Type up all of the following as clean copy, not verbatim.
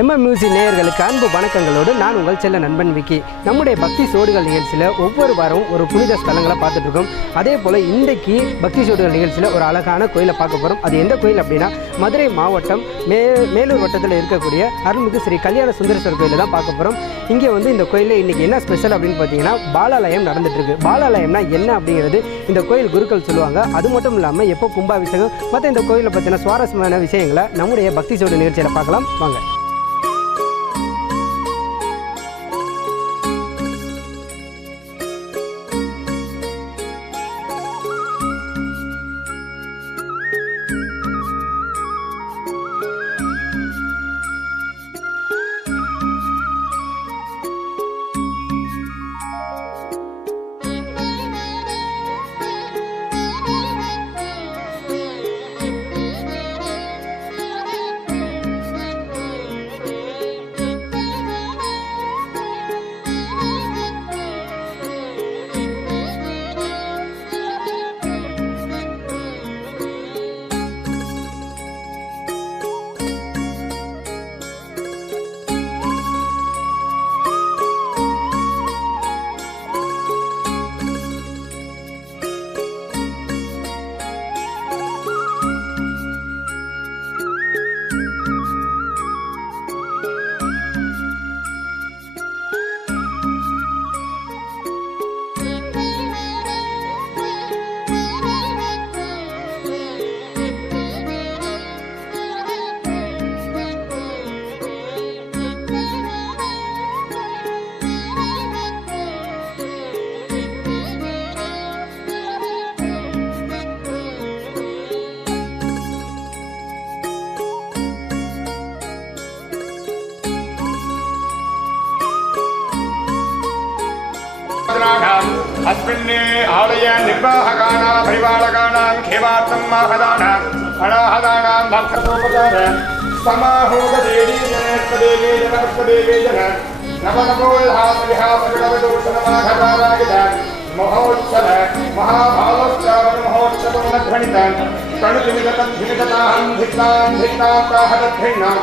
MM music நேயர்களுக்கு அன்பு வணக்கங்களோடு நான் உங்கள் செல்ல நண்பன் விக்கி. நம்முடைய பக்தி சோடுகள் நிகழ்ச்சியில் ஒவ்வொரு வாரமும் ஒரு புனித ஸ்தலங்களை பார்த்துட்டு இருக்கோம். அதே போல் இன்றைக்கு பக்தி சோடுகள் நிகழ்ச்சியில் ஒரு அழகான கோயிலை பார்க்க போகிறோம். அது எந்த கோயில் அப்படின்னா மதுரை மாவட்டம் மேலூர் வட்டத்தில் இருக்கக்கூடிய அருள்மிகு ஸ்ரீ கல்யாண சுந்தரேஸ்வரர் கோயிலை தான் பார்க்க போகிறோம். இங்கே இந்த கோயிலில் இன்றைக்கி என்ன ஸ்பெஷல் அப்படின்னு பார்த்தீங்கன்னா பாலாலயம் நடந்துட்டுருக்கு. பாலாலயம்னா என்ன அப்படிங்கிறது இந்த கோயில் குருக்கள் சொல்லுவாங்க. அது மட்டும் இல்லாமல் எப்போ கும்பாபிஷேகம் மற்ற இந்த கோயிலை பற்றின சுவாரஸ்யமான விஷயங்களை நம்முடைய பக்தி சோடு நிகழ்ச்சியில் பார்க்கலாம் வாங்க. अस्मिन्ने आलय निर्वाहकानां परिपालकानां खेवार्थं माहदानां अनाहदानां भक्तोपचार समाहोगदेवी जनस्तदेवे जनस्तदेवे जन नवनवोल्हासविहासविडवदोषणमाघकारायित महोत्सव महाभावोत्सवन महोत्सवमध्वनितं तणुतिमिततद्धिमितताहं धिक्तां धिक्तां ताहतद्धिन्नां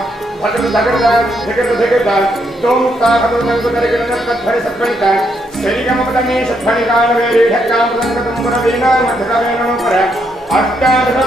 भद्रधगृतं धिकृतं तोमुक्ताहतुर्नङ्कुतरिगिणतद्ध्वनि सत्त्वनितं शरीरमपदमे सत्त्वनिकालवेरे ढक्कां प्रदङ्कतं पुरवीणां मध्यकवेणोपर अष्टादश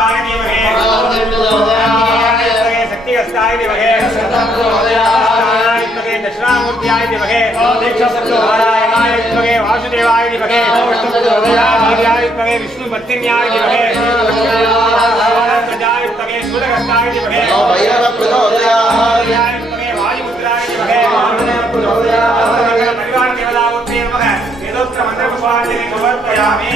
महादेवाय धीमहि शक्तिहस्ताय धीमहि दक्षिणामूर्त्याय धीमहि नारायणाय धीमहि वासुदेवाय धीमहि भाग्याय धीमहि विष्णुपत्न्याय धीमहि प्रजाय धीमहि सूर्यहस्ताय धीमहि वायुपुत्राय धीमहि परिवार देवतामूर्ते नमः वेदोक्त मंत्रपुष्पाञ्जलिं समर्पयामि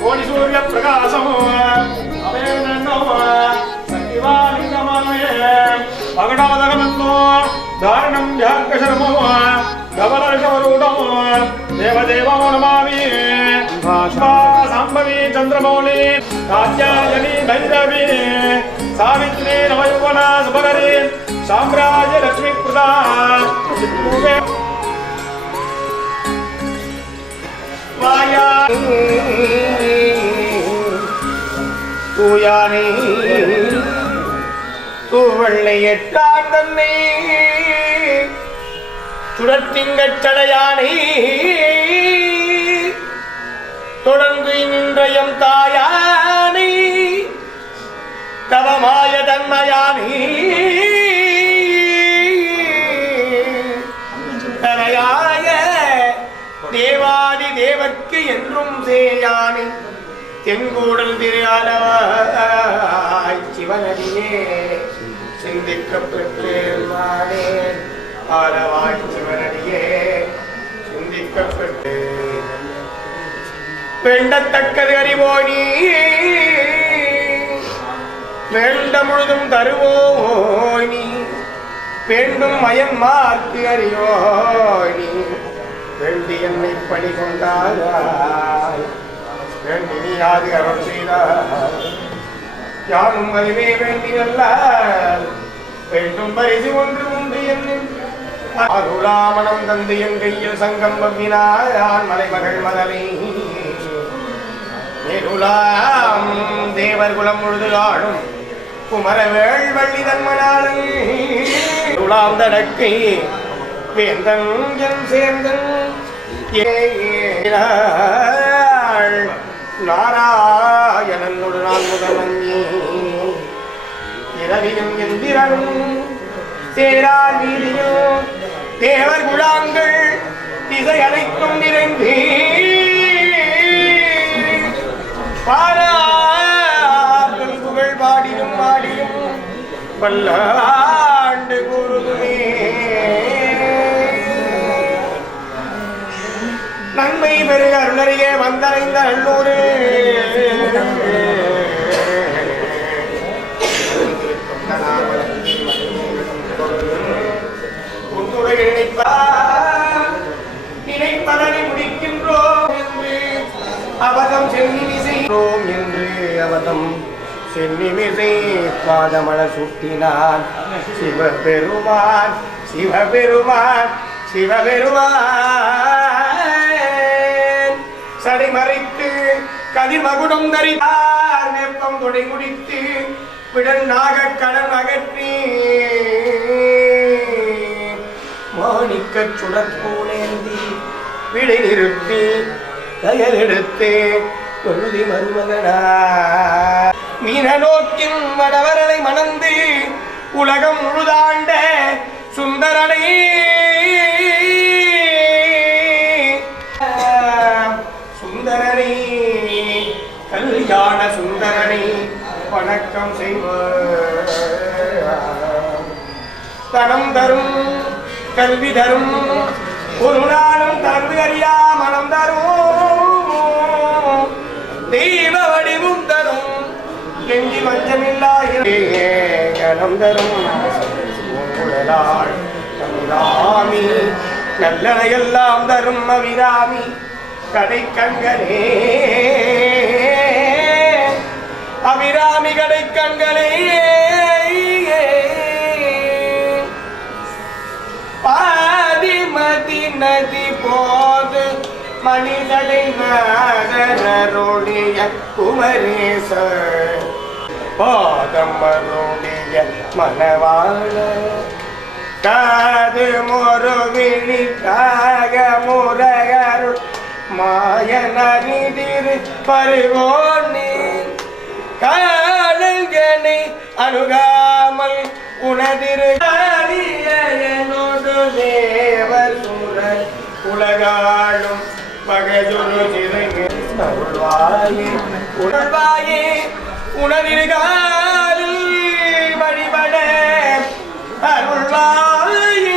कोटि सूर्य प्रकाशमो पगडादगमन्नो धारणं ध्यानकशर्मो धवलर्षवरूढो देवदेवो नमामि शाम्भवी चन्द्रमौली कात्यायनी भैरवी सावित्री नवयौवना सुभगरी साम्राज्य लक्ष्मीप्रदा தூயானே தூவள்ளை எட்டான் தன்னை சுடத்திங்கச் சடையானே தொடர்ந்து நின்றயம் தாயானே தவமாய தன்மையானே தரையாய தேவாதி தேவர்க்கு என்றும் சேயானே தென்கூடல் திருஆலவாய் சிவனடியே சிந்திக்கப்பட்டே ஆலவாய் சிவனடியே சிந்திக்கப்பட்டு வேண்டத்தக்கது அறிவோனி வேண்ட முழுதும் தருவோனி வேண்டும் மயன்மார்க்கு அறியோனி வேண்டி என்னை பணி கொண்டாய் வேண்டியாது அருள் செய்தார் யாரும் அறிவே வேண்டியல்ல வேண்டும் பரிசு ஒன்று உண்டு என்னும் அருளாமணம் தந்து என் கையில் சங்கம் வவ்வினான் மலைமகள் மதலை நெருளாம் தேவர் குலம் முழுது ஆடும் குமரவேள் வள்ளி தன்மனாளன் உலாம் தடக்கை வேந்தன் என் சேர்ந்தன் நாராயணனோடு நான் முதலங்கி இரவியும் எந்திரனும் தேரார் வீதியும் தேவர் குழாங்கள் திசை அனைத்தும் நிறைந்து பாரார்கள் புகழ் பாடியும் பாடியும் பல்லாண்டு கூறுதுமே நன்மை பெருக அருளறியே வந்தடைந்த நல்லூரே நினைப்பதனை முடிக்கின்றோம் என்று அவதம் சென்னிமிசையோம் என்று அவதம் சென்னிமிசை பாதமள சுட்டினான் சிவபெருமான் சிவபெருமான் சிவபெருமான் சடைமறைத்து கதிர்மகுடம் தரித்தார் வெப்பம் துடை முடித்து விடனாக கடன் அகற்றி மாணிக்கச் சுடற்பூனேந்தி விடை நிறுத்தி தயலெடுத்து தொழுதி மருமகனா மீன நோக்கின் வடவரலை மணந்து உலகம் முழுதாண்ட சுந்தரனை சுந்தரனை கல்யாண சுந்தரனை வணக்கம் செய்வார் தனம் தரும் கல்வி தரும் ஒரு நாளும் தனது அறியா மனம் தரும் தெய்வ வடிவும் தரும் நெஞ்சி மஞ்சமில்லாயிரம் தரும் அபிராமி நல்லனையெல்லாம் தரும் அபிராமி கடை கண்களே அபிராமி கடை கண்களே மணிதடை நாதனருடைய குமரேச பாதமருடைய மணவாள காது முருவிழிக்காக முறையருள் மாயனிதிரு பருகோனே காலங்கனை அணுகாமல் உனதிரு தேவர் சூரன் உலகாளும் பகையுரு அருள்வாயே உணர்வாயே உணர்காலில் வழிபட அருள்வாயே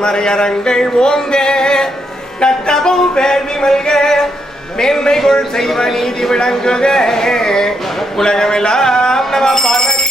மறையரங்கள் ஓங்க நட்டமும் வேள்வி மல்க மேன்மைகள் செய்வ நீதி விளங்குக உலகமெல்லாம் நம பார்வதி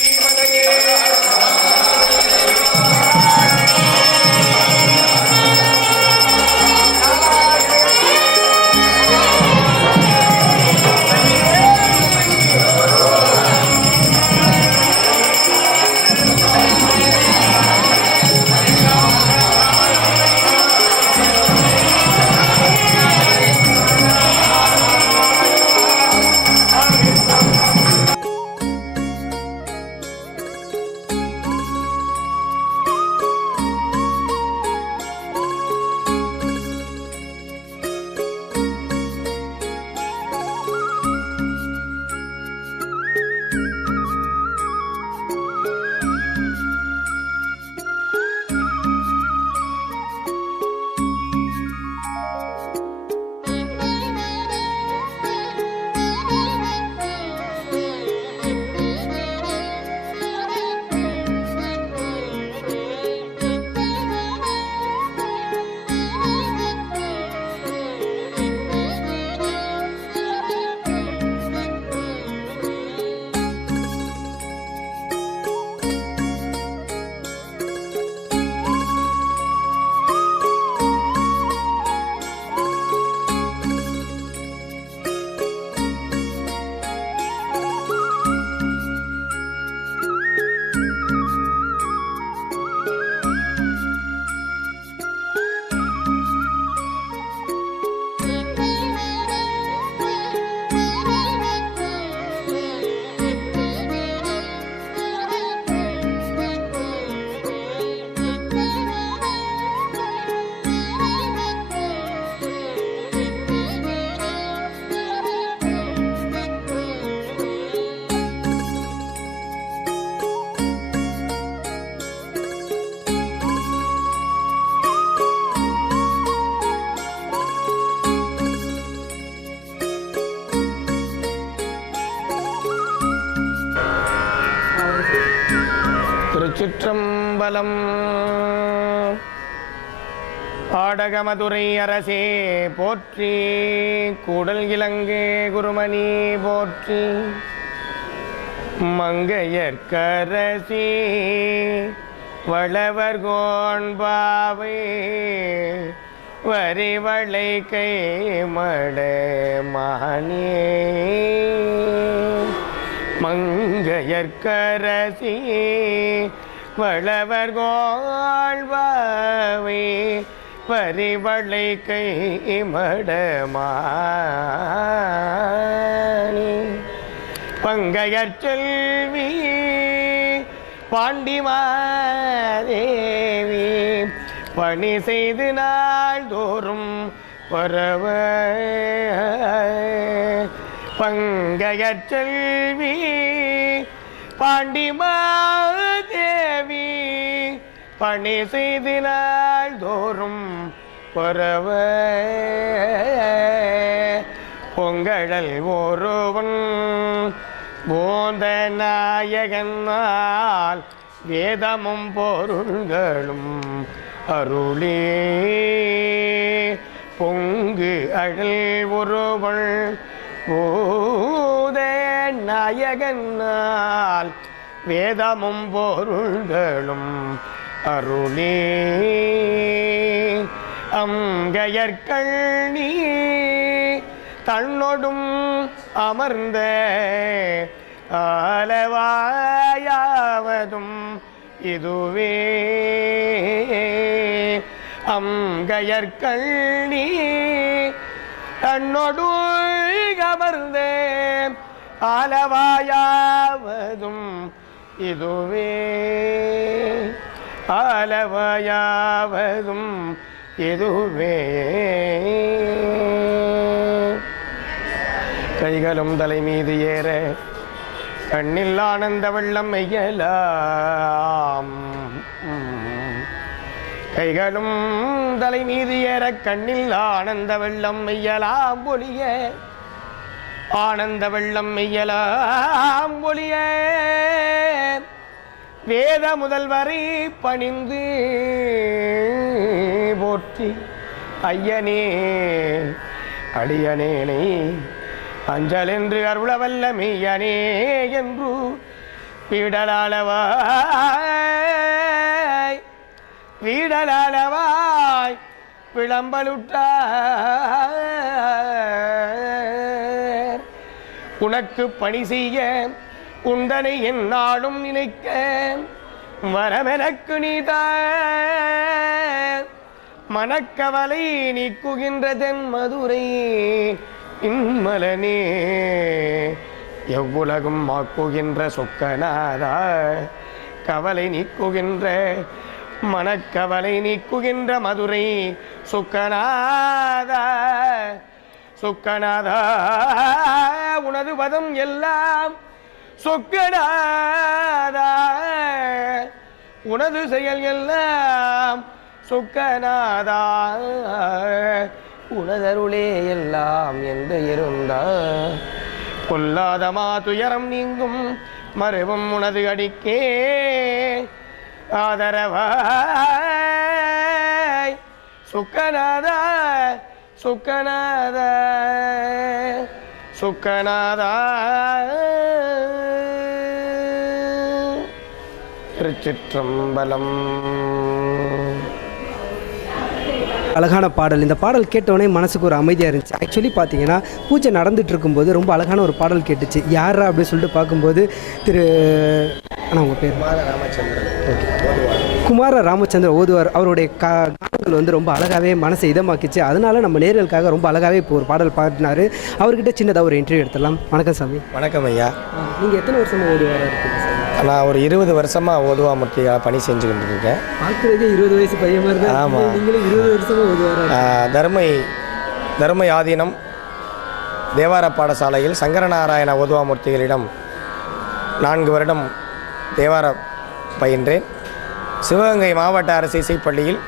திருச்சிற்றம்பலம். ஆடகமதுரை அரசே போற்றி, கூடல் இலங்கை குருமணி போற்றி, மங்கையர்க்கரசி வளவர் கோண்பாவை வரிவளை கை மட மானே, மங்கையர்க்கரசி வளவர் கோள்வாவை பரிவளை கை மடமானி, பங்கையர் செல்வி பாண்டிமாதேவி பணி செய்து நாள்தோறும் வரவ, பங்கையர் செல்வி பாண்டிமாதேவி பணி செய்து நாள்தோறும் வரவ, பொங்கழல் ஒருவன் போந்த நாயகனால் வேதமும் பொருள்களும் அருளே, பொங்கு அழல் ஒருவன் போத நாயகனால் வேதமும் பொருள்களும் அருளே அங்கயற்கண்ணி தன்னொடும் அமர்ந்த ஆலவாயாவதும் இதுவே அங்கயற்கண்ணி தன்னொடு அமர்ந்த ஆலவாயாவதும் இதுவே ஆலவாயாவதும் இதுவே கைகளும் தலை மீது ஏற கண்ணில் ஆனந்த வெள்ளம் மெய்யலாம் கைகளும் தலை மீது ஏற கண்ணில் ஆனந்த வெள்ளம் மெய்யலாம் ஒளிய ஆனந்த வெள்ளம் மெய்யலாம் ஒளிய வேத முதல்வரை பணிந்து போற்றி ஐயனே அடியனேனை அஞ்சல் என்று அருளவல்ல மெய்யனே என்று வீடலாளவாய் வீடலாளவாய் விளம்பலுற்றார் உனக்கு பணி செய்ய உண்டனை என்னாலும் நினைக்க வரமெனக்கு நீதான் மனக்கவலை நீக்குகின்ற தென் மதுரை இன்மலனே எவ்வுலகும் மாக்குகின்ற சொக்கநாதா கவலை நீக்குகின்ற மனக்கவலை நீக்குகின்ற மதுரை சொக்கநாதா சொக்கநாதா உனது பதம் எல்லாம் சொக்கநாதா உனது செயல் எல்லாம் சொக்கநாதா உனதருளே எல்லாம் என்று இருந்தா கொல்லாதமா துயரம் நீங்கும் மறுவும் உனது அடிக்கே ஆதரவாய் சுக்கநாதா சுக்கநாதா சுக்கநாதா திருச்சிற்றம்பலம். அழகான பாடல். இந்த பாடல் கேட்டோடனே மனசுக்கு ஒரு அமைதியாக இருந்துச்சு. ஆக்சுவலி பார்த்தீங்கன்னா பூஜை நடந்துட்டு இருக்கும்போது ரொம்ப அழகான ஒரு பாடல் கேட்டுச்சு. யாரா அப்படின்னு சொல்லிட்டு பார்க்கும்போது ஆனால் உங்கள் பேர் குமார ராமச்சந்திரன் ஓதுவார். அவருடைய கானங்கள் வந்து ரொம்ப அழகாகவே மனசை இதமாக்கிச்சு. அதனால நம்ம நேர்களுக்காக ரொம்ப அழகாகவே இப்போ ஒரு பாடல் பாடினார். அவர்கிட்ட சின்னதாக ஒரு இன்டர்வியூ எடுத்துடலாம். வணக்கம் சாமி. வணக்கம் ஐயா. நீங்கள் எத்தனை வருஷமாக ஓதுவாராக இருக்கீங்க சார்? நான் ஒரு 20 வருஷமாக ஓதுவாமூர்த்தியாக பணி செஞ்சுக்கிட்டு இருக்கேன். பார்க்குறதுக்கே 20 வயசு பையன் மாதிரி தான். ஆமாம், நீங்களும் 20 வருஷமாக ஓதுவாராக. தர்மை ஆதீனம் தேவார பாடசாலையில் சங்கரநாராயண ஓதுவாமூர்த்திகளிடம் 4 வருடம் தேவார பயின்றேன். சிவகங்கை மாவட்ட அரசு இசைப்பள்ளியில்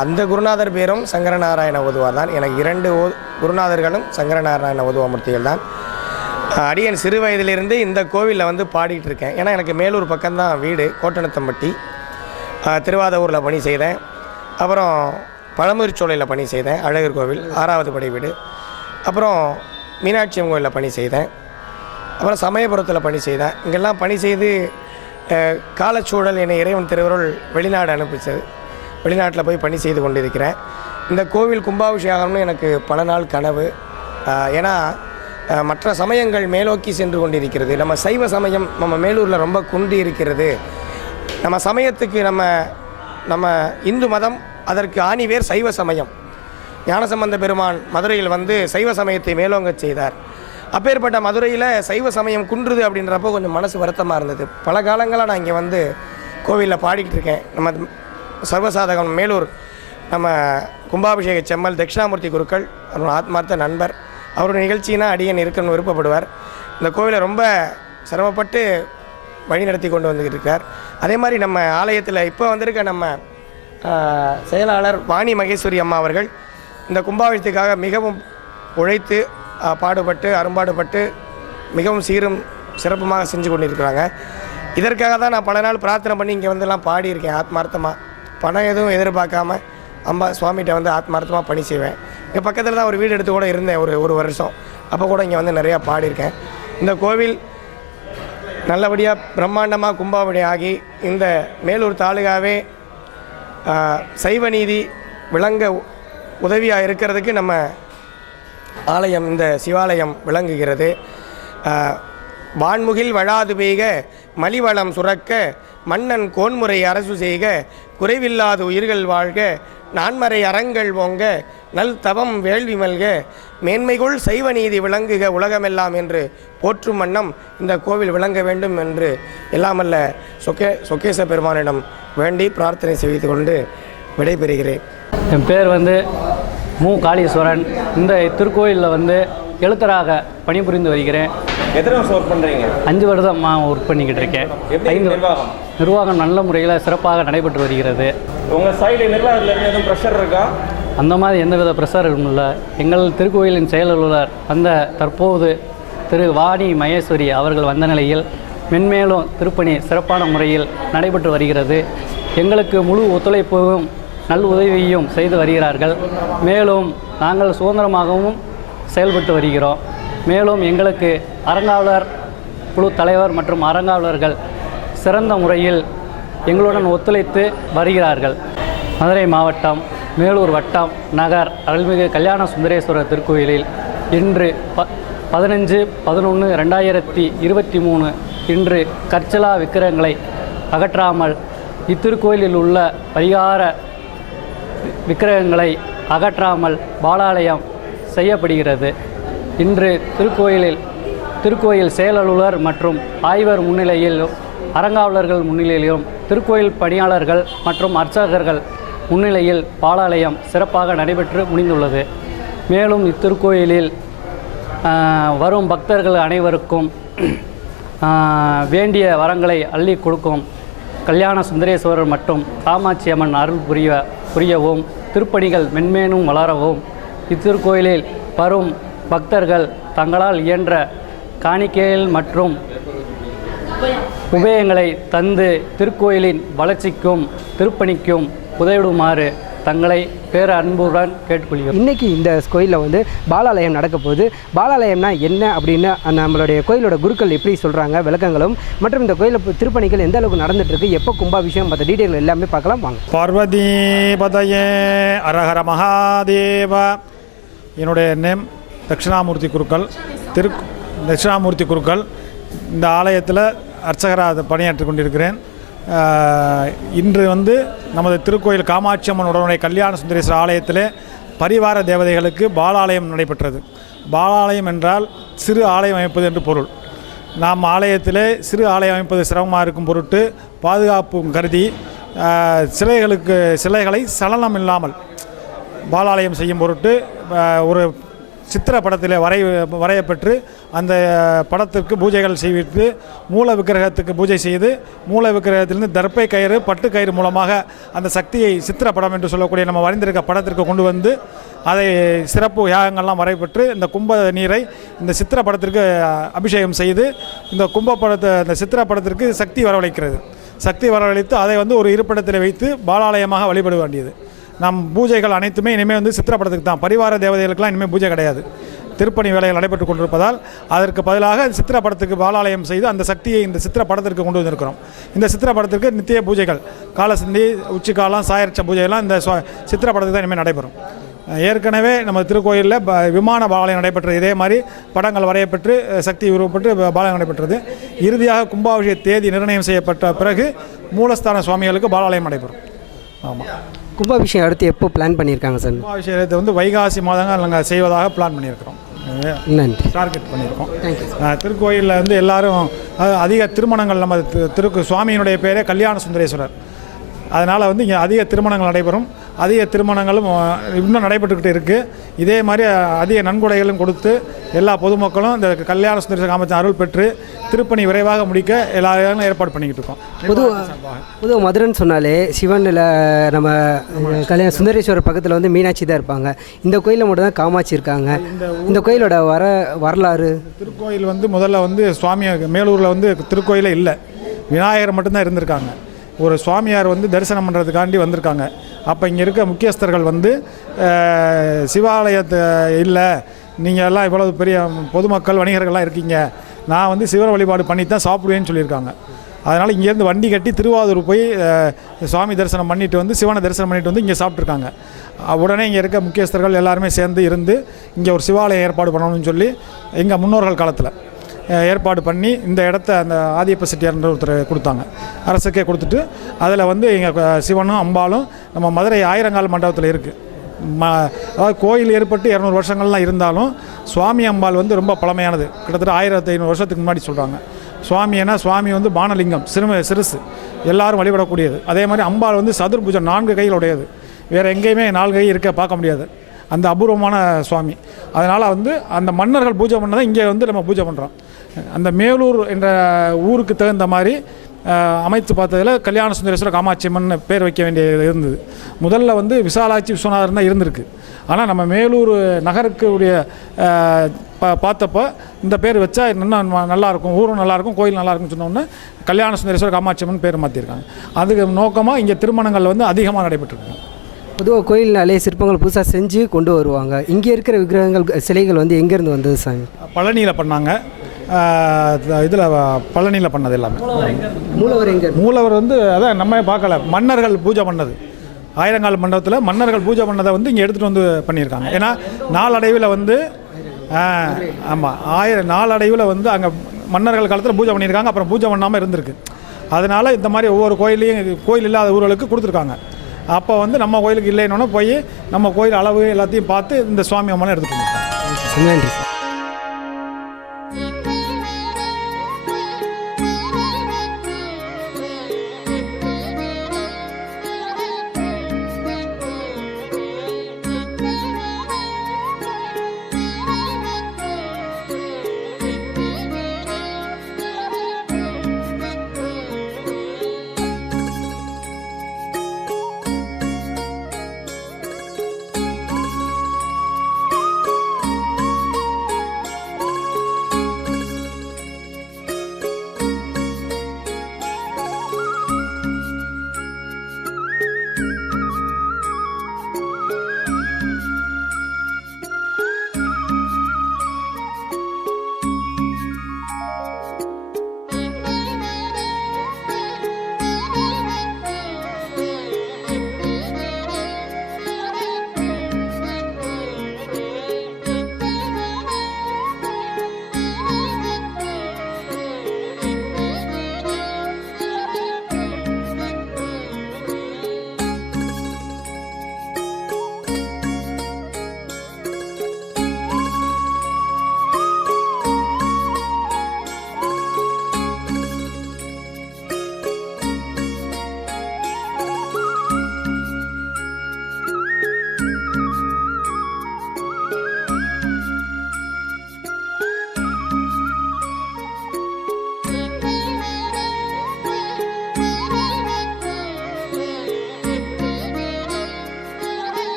அந்த குருநாதர் பேரும் சங்கரநாராயண ஓதுவார் தான். எனக்கு 2 குருநாதர்களும் சங்கரநாராயண ஓதுவாமூர்த்திகள் தான். அடியன் சிறு வயதிலிருந்து இந்த கோவிலில் வந்து பாடிட்டு இருக்கேன். ஏன்னா எனக்கு மேலூர் பக்கம்தான் வீடு, கோட்டனத்தம்பட்டி. திருவாதூரில் பணி செய்தேன். அப்புறம் பழமுதிர்ச்சோலையில் பணி செய்தேன், அழகர் கோவில் 6வது படை வீடு. அப்புறம் மீனாட்சி அம்மன் கோவிலில் பணி செய்தேன். அப்புறம் சமயபுரத்தில் பணி செய்தேன். இங்கெல்லாம் பணி செய்து காலச்சூழல் என்னை இறைவன் திருவருள் வெளிநாடு அனுப்பிச்சது. வெளிநாட்டில் போய் பணி செய்து கொண்டிருக்கிறேன். இந்த கோவில் கும்பாபிஷேகம்னு எனக்கு பல நாள் கனவு. ஏன்னா மற்ற சமயங்கள் மேலோக்கி சென்று கொண்டிருக்கிறது. நம்ம சைவ சமயம் நம்ம மேலூரில் ரொம்ப குன்றி இருக்கிறது. நம்ம சமயத்துக்கு நம்ம இந்து மதம், அதற்கு ஆணிவேர் சைவ சமயம். ஞானசம்பந்த பெருமான் மதுரையில் வந்து சைவ சமயத்தை மேலோங்க செய்தார். அப்பேற்பட்ட மதுரையில் சைவ சமயம் குன்றுது அப்படின்றப்போ கொஞ்சம் மனசு வருத்தமாக இருந்தது. பல காலங்களாக நான் இங்கே வந்து கோவிலில் பாடிக்கிட்டு இருக்கேன். நம்ம சர்வசாதகம் மேலூர் நம்ம கும்பாபிஷேக செம்மல் தட்சிணாமூர்த்தி குருக்கள் ஆத்மார்த்த நண்பர். அவருடைய நிகழ்ச்சினா அடியன் இருக்கணும்னு விருப்பப்படுவார். இந்த கோவிலை ரொம்ப சிரமப்பட்டு வழி நடத்தி கொண்டு வந்துக்கிட்டு இருக்கார். அதே மாதிரி நம்ம ஆலயத்தில் இப்போ வந்திருக்க நம்ம செயலாளர் வாணி மகேஸ்வரி அம்மா அவர்கள் இந்த கும்பாபிஷேகத்துக்காக மிகவும் உழைத்து பாடுபட்டு அரும்பாடுபட்டு மிகவும் சீரும் சிறப்புமாக செஞ்சு கொண்டிருக்கிறாங்க. இதற்காக தான் நான் பல நாள் பிரார்த்தனை பண்ணி இங்கே வந்துலாம் பாடியிருக்கேன் ஆத்மார்த்தமாக. பணம் எதுவும் எதிர்பார்க்காம அம்பா சுவாமிகிட்ட வந்து ஆத்மார்த்தமாக பணி செய்வேன். இங்கே பக்கத்தில் தான் ஒரு வீடு எடுத்து கூட இருந்தேன் ஒரு வருஷம். அப்போ கூட இங்கே வந்து நிறையா பாடியிருக்கேன். இந்த கோவில் நல்லபடியாக பிரம்மாண்டமாக கும்பாபிடை ஆகி இந்த மேலூர் தாலுகாவே சைவ நீதி விளங்க உதவியாக இருக்கிறதுக்கு நம்ம ஆலயம், இந்த சிவாலயம் விளங்குகிறது. வான்முகில் வழாது பெய்க மலிவளம் சுரக்க மன்னன் கோன்முறை அரசு செய்க குறைவில்லாத உயிர்கள் வாழ்க நான்மறை அறங்கள் ஓங்க நல் தவம் வேள்வி மல்க மேன்மைகுள் சைவ நீதி விளங்குக உலகமெல்லாம் என்று போற்றும் வண்ணம் இந்த கோவில் விளங்க வேண்டும் என்று எல்லாமல்ல சொக்கேச பெருமானிடம் வேண்டி பிரார்த்தனை செய்து கொண்டு விடைபெறுகிறேன். என் பேர் மு காளீஸ்வரன். இந்த திருக்கோயிலில் எழுத்தராக பணிபுரிந்து வருகிறேன். எத்தனை வருஷம் ஒர்க் பண்ணுறீங்க? 5 வருடமாக ஒர்க் பண்ணிக்கிட்டு இருக்கேன். நிர்வாகம் நல்ல முறையில் சிறப்பாக நடைபெற்று வருகிறது. உங்கள் சைடு நிர்வாகத்தில் எதுவும் ப்ரெஷர் இருக்கா? அந்த மாதிரி எந்தவித ப்ரெஷரும் இல்லை. எங்கள் திருக்கோயிலின் செயலாளர் தற்போது திரு வாணி மகேஸ்வரி அவர்கள் வந்த நிலையில் மென்மேலும் திருப்பணி சிறப்பான முறையில் நடைபெற்று வருகிறது. எங்களுக்கு முழு ஒத்துழைப்பும் நல் உதவியும் செய்து வருகிறார்கள். மேலும் நாங்கள் சுதந்திரமாகவும் செயல்பட்டு வருகிறோம். மேலும் எங்களுக்கு அறங்காவலர் குழு தலைவர் மற்றும் அறங்காவலர்கள் சிறந்த முறையில் எங்களுடன் ஒத்துழைத்து வருகிறார்கள். மதுரை மாவட்டம் மேலூர் வட்டம் நகர் அருள்மிகு கல்யாண சுந்தரேஸ்வரர் திருக்கோயிலில் இன்று 15/11/2023 இன்று கற்சலா விக்கிரகங்களை அகற்றாமல் இத்திருக்கோயிலில் உள்ள பரிகார விக்கிரகங்களை அகற்றாமல் பாலாலயம் செய்யப்படுகிறது. இன்று திருக்கோயில் செயலாளர் மற்றும் ஆய்வர் முன்னிலையிலும் அறங்காவலர்கள் முன்னிலையிலும் திருக்கோயில் பணியாளர்கள் மற்றும் அர்ச்சகர்கள் முன்னிலையில் பாலாலயம் சிறப்பாக நடைபெற்று முடிந்துள்ளது. மேலும் இத்திருக்கோயிலில் வரும் பக்தர்கள் அனைவருக்கும் வேண்டிய வரங்களை அள்ளி கொடுக்கும் கல்யாண சுந்தரேஸ்வரர் மற்றும் காமாட்சி அம்மன் அருள் புரியவும் திருப்பணிகள் மென்மேலும் வளரவும் இத்திருக்கோயிலில் வரும் பக்தர்கள் தங்களால் இயன்ற காணிக்கைகள் மற்றும் உபயங்களை தந்து திருக்கோயிலின் வளர்ச்சிக்கும் திருப்பணிக்கும் உதவிடுமாறு தங்களை பேர அன்புடன் கேட்டுக்கொள்கிறோம். இன்றைக்கி இந்த கோயிலில் பாலாலயம் நடக்க போகுது. பாலாலயம்னா என்ன அப்படின்னு நம்மளுடைய கோயிலோட குருக்கள் எப்படி சொல்கிறாங்க விளக்கங்களும் மற்றும் இந்த கோயிலில் திருப்பணிகள் எந்த அளவுக்கு நடந்துட்டுருக்கு, எப்போ கும்பாபிஷேகம் மற்ற டீட்டெயில் எல்லாமே பார்க்கலாம் வாங்க. பார்வதி பதயே அரஹர மகாதேவ. என்னுடைய நேம் தட்சிணாமூர்த்தி குருக்கள். தட்சிணாமூர்த்தி குருக்கள். இந்த ஆலயத்தில் அர்ச்சகராக பணியாற்றி கொண்டிருக்கிறேன். இன்று நமது திருக்கோயில் காமாட்சி அம்மன் உடனுடைய கல்யாண சுந்தரேஸ்வரர் ஆலயத்திலே பரிவார தேவதைகளுக்கு பாலாலயம் நடைபெற்றது. பாலாலயம் என்றால் சிறு ஆலயம் அமைப்பது என்று பொருள். நாம் ஆலயத்திலே சிறு ஆலயம் அமைப்பது சிரமமாக இருக்கும் பொருட்டு பாதுகாப்பும் கருதி சிலைகளை சலனம் இல்லாமல் பாலாலயம் செய்யும் பொருட்டு ஒரு சித்திர படத்தில் வரையப்பெற்று அந்த படத்திற்கு பூஜைகள் செய்வித்து மூல விக்கிரகத்துக்கு பூஜை செய்து மூல விக்கிரகத்திலிருந்து தர்ப்பை கயிறு பட்டு கயிறு மூலமாக அந்த சக்தியை சித்திர படம் என்று சொல்லக்கூடிய நம்ம வரைந்திருக்க படத்திற்கு கொண்டு வந்து அதை சிறப்பு யாகங்கள்லாம் வரைபெற்று இந்த கும்ப நீரை இந்த சித்திர படத்திற்கு அபிஷேகம் செய்து இந்த இந்த சித்திர படத்திற்கு சக்தி வரவழைக்கிறது. சக்தி வரவழைத்து அதை ஒரு இருப்பிடத்தில் வைத்து பாலாலயமாக வழிபட வேண்டியது. நம் பூஜைகள் அனைத்துமே இனிமேல் சித்திரப்படத்துக்கு தான். பரிவார தேவதைகளுக்கெல்லாம் இனிமேல் பூஜை கிடையாது. திருப்பணி வேலைகள் நடைபெற்று கொண்டிருப்பதால் அதற்கு பதிலாக சித்திரப்படத்துக்கு பாலாலயம் செய்து அந்த சக்தியை இந்த சித்திரப்படத்திற்கு கொண்டு வந்திருக்கிறோம். இந்த சித்திரப்படத்திற்கு நித்திய பூஜைகள் காலசந்தி உச்சிக்காலம் சாயர்ச்ச பூஜையெல்லாம் இந்த சித்திரப்படத்துக்கு தான் இனிமேல் நடைபெறும். ஏற்கனவே நம்ம திருக்கோயிலில் விமான பாலாலயம் நடைபெற்றது. இதே மாதிரி படங்கள் வரையப்பெற்று சக்தி உருவப்பட்டு பாலாலயம் நடைபெற்றது. இறுதியாக கும்பாபிஷேக தேதி நிர்ணயம் செய்யப்பட்ட பிறகு மூலஸ்தான சுவாமிகளுக்கு பாலாலயம் நடைபெறும். ஆமாம். கும்பாபிஷேகம் அடுத்து எப்போ பிளான் பண்ணியிருக்காங்க சார்? கும்பாபிஷேகத்தை வைகாசி மாதங்கள் நாங்கள் செய்வதாக பிளான் பண்ணியிருக்கிறோம். நன்றி. டார்கெட் பண்ணியிருக்கோம். திருக்கோயிலில் எல்லாரும் அதிக திருமணங்கள் நம்ம சுவாமியினுடைய பேரே கல்யாண சுந்தரேஸ்வரர். அதனால் இங்கே அதிக திருமணங்கள் நடைபெறும். அதிக திருமணங்களும் இன்னும் நடைபெற்றுக்கிட்டு இருக்குது. இதே மாதிரி அதிக நன்கொடைகளும் கொடுத்து எல்லா பொதுமக்களும் இந்த கல்யாண சுந்தரேஸ்வரர் காமாட்சி அருள் பெற்று திருப்பணி விரைவாக முடிக்க எல்லாரும் ஏற்பாடு பண்ணிக்கிட்டு இருக்கோம். பொதுவாக மதுரைன்னு சொன்னாலே சிவனில் நம்ம கல்யாண சுந்தரேஸ்வரர் பக்கத்தில் மீனாட்சி தான் இருப்பாங்க. இந்த கோயிலில் மட்டும் தான் காமாட்சி இருக்காங்க. இந்த கோயிலோட வரலாறு திருக்கோயில் முதல்ல சுவாமி மேலூரில் திருக்கோயிலே இல்லை, விநாயகர் மட்டும்தான் இருந்திருக்காங்க. ஒரு சுவாமியார் தரிசனம் பண்ணுறதுக்காண்டி வந்திருக்காங்க. அப்போ இங்கே இருக்க முக்கியஸ்தர்கள் சிவாலயத்தை இல்லை, நீங்கள் எல்லாம் இவ்வளவு பெரிய பொதுமக்கள் வணிகர்கள்லாம் இருக்கீங்க, நான் வந்து சிவ வழிபாடு பண்ணி தான் சாப்பிடுவேன்னு சொல்லியிருக்காங்க. அதனால் இங்கேருந்து வண்டி கட்டி திருவாரூர் போய் சுவாமி தரிசனம் பண்ணிட்டு வந்து சிவனை தரிசனம் பண்ணிட்டு வந்து இங்கே சாப்பிட்ருக்காங்க. உடனே இங்கே இருக்க முக்கியஸ்தர்கள் எல்லாருமே சேர்ந்து இருந்து இங்கே ஒரு சிவாலயம் ஏற்பாடு பண்ணணும்னு சொல்லி எங்கள் முன்னோர்கள் காலத்தில் ஏற்பாடு பண்ணி இந்த இடத்த அந்த ஆதியப்ப செட்டியார்ன்ற ஒருத்தர் கொடுத்தாங்க, அரசுக்கே கொடுத்துட்டு அதில் வந்து எங்கள் சிவனும் அம்பாலும் நம்ம மதுரை ஆயிரங்கால் மண்டபத்தில் இருக்குது. அதாவது கோயில் ஏற்பட்டு 200 வருஷங்கள்லாம் இருந்தாலும் சுவாமி அம்பாள் வந்து ரொம்ப பழமையானது, கிட்டத்தட்ட 1500 வருஷத்துக்கு முன்னாடி சொல்கிறாங்க. சுவாமி வந்து பானலிங்கம், சிறுசு, எல்லாரும் வழிபடக்கூடியது. அதே மாதிரி அம்பாள் வந்து சதுர்புஜம் 4 கையில் உடையது, வேறு எங்கேயுமே 4 கை இருக்க பார்க்க முடியாது, அந்த அபூர்வமான சுவாமி. அதனால் வந்து அந்த மன்னர்கள் பூஜை பண்ணதை இங்கே வந்து நம்ம பூஜை பண்ணுறோம். அந்த மேலூர் என்ற ஊருக்கு தகுந்த மாதிரி அமைத்து பார்த்ததில் கல்யாண சுந்தரேஸ்வரர் காமாட்சி அம்மன் பேர் வைக்க வேண்டியது இருந்தது. முதல்ல வந்து விசாலாட்சி விஸ்வநாதர் தான் இருந்திருக்கு. ஆனால் நம்ம மேலூர் நகருக்கு உடைய பார்த்தப்போ இந்த பேர் வச்சா இன்னும் நல்லாயிருக்கும், ஊரும் நல்லாயிருக்கும், கோயில் நல்லாயிருக்குன்னு சொன்னோன்னே கல்யாண சுந்தரேஸ்வரர் காமாட்சி அம்மன் பேர் மாற்றிருக்காங்க. அதுக்கு நோக்கமாக இங்கே திருமணங்கள் வந்து அதிகமாக நடைபெற்றிருக்காங்க. பொதுவாக கோயில்னாலே சிற்பங்கள் புதுசாக செஞ்சு கொண்டு வருவாங்க. இங்கே இருக்கிற விக்கிரகங்கள் சிலைகள் வந்து எங்கேருந்து வந்தது சாமி? பழனியில் பண்ணாங்க, இதில் பழனியில் பண்ணது எல்லாமே. மூலவர் எங்கே? மூலவர் வந்து அதான் நம்ம பார்க்கல, மன்னர்கள் பூஜை பண்ணது, ஆயிரங்கால் மண்டபத்தில் மன்னர்கள் பூஜை பண்ணதை வந்து இங்கே எடுத்துகிட்டு வந்து பண்ணியிருக்காங்க. ஏன்னா நாளடைவில் வந்து ஆமாம் நாளடைவில் வந்து அங்கே மன்னர்கள் காலத்தில் பூஜை பண்ணியிருக்காங்க, அப்புறம் பூஜை பண்ணாமல் இருந்திருக்கு. அதனால் இந்த மாதிரி ஒவ்வொரு கோயிலையும் கோயில் இல்லாத ஊர்களுக்கு கொடுத்துருக்காங்க. அப்போ வந்து நம்ம கோயிலுக்கு இல்லைன்னு போய் நம்ம கோயில் அளவு எல்லாத்தையும் பார்த்து இந்த சுவாமி அம்மனை எடுத்துகிட்டு வந்துருக்காங்க. நன்றி.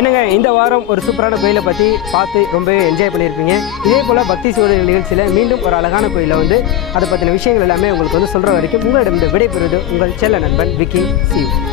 என்னங்க இந்த வாரம் ஒரு சூப்பரான கோயிலை பற்றி பார்த்து ரொம்பவே என்ஜாய் பண்ணியிருப்பீங்க. இதே போல் பக்தி சூழல் நிகழ்ச்சியில் மீண்டும் ஒரு அழகான கோயிலை வந்து அதை பற்றின விஷயங்கள் எல்லாமே உங்களுக்கு வந்து சொல்கிற வரைக்கும் உங்களிடம் இந்த விடைபெறுவது உங்கள் செல்ல நண்பன் விக்கி. See you.